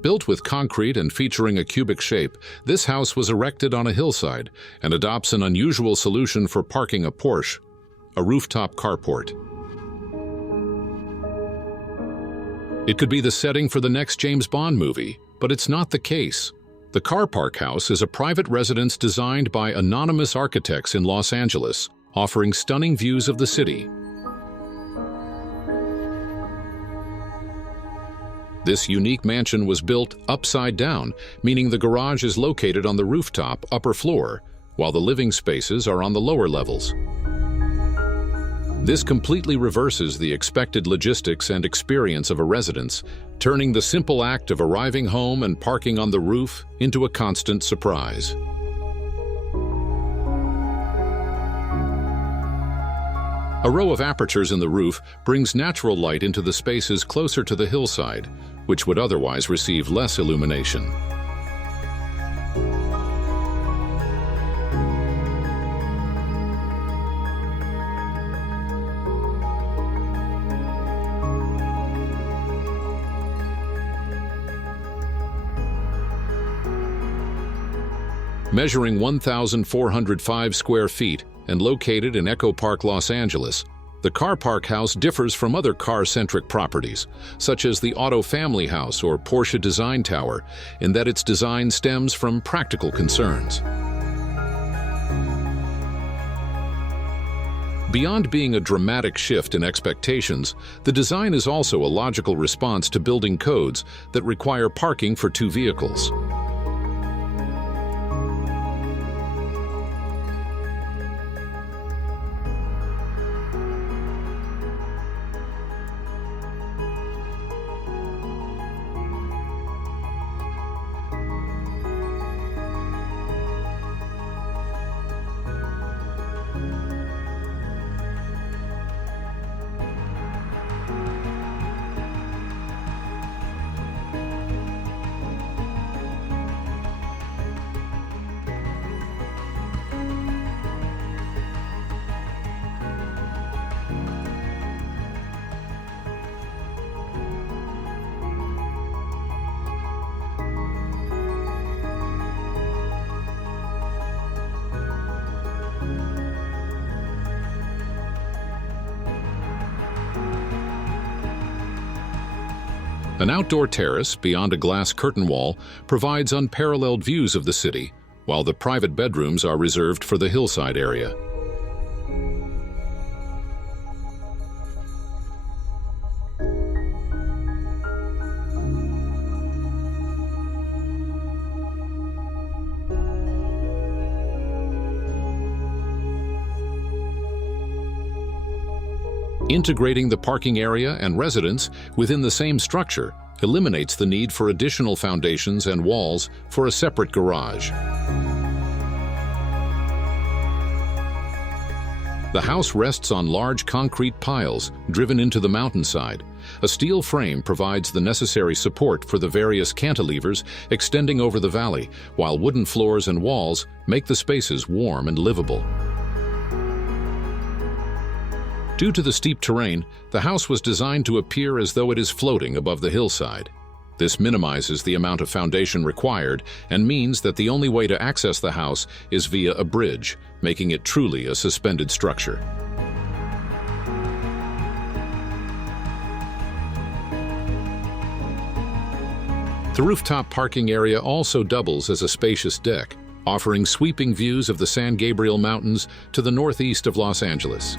Built with concrete and featuring a cubic shape, this house was erected on a hillside and adopts an unusual solution for parking a Porsche, a rooftop carport. It could be the setting for the next James Bond movie, but it's not the case. The car park house is a private residence designed by anonymous architects in Los Angeles, offering stunning views of the city. This unique mansion was built upside down, meaning the garage is located on the rooftop upper floor, while the living spaces are on the lower levels. This completely reverses the expected logistics and experience of a residence, turning the simple act of arriving home and parking on the roof into a constant surprise. A row of apertures in the roof brings natural light into the spaces closer to the hillside, which would otherwise receive less illumination. Measuring 1,405 square feet and located in Echo Park, Los Angeles, the car park house differs from other car-centric properties, such as the Auto Family House or Porsche Design Tower, in that its design stems from practical concerns. Beyond being a dramatic shift in expectations, the design is also a logical response to building codes that require parking for two vehicles. An outdoor terrace beyond a glass curtain wall provides unparalleled views of the city, while the private bedrooms are reserved for the hillside area. Integrating the parking area and residence within the same structure eliminates the need for additional foundations and walls for a separate garage. The house rests on large concrete piles driven into the mountainside. A steel frame provides the necessary support for the various cantilevers extending over the valley, while wooden floors and walls make the spaces warm and livable. Due to the steep terrain, the house was designed to appear as though it is floating above the hillside. This minimizes the amount of foundation required and means that the only way to access the house is via a bridge, making it truly a suspended structure. The rooftop parking area also doubles as a spacious deck, offering sweeping views of the San Gabriel Mountains to the northeast of Los Angeles.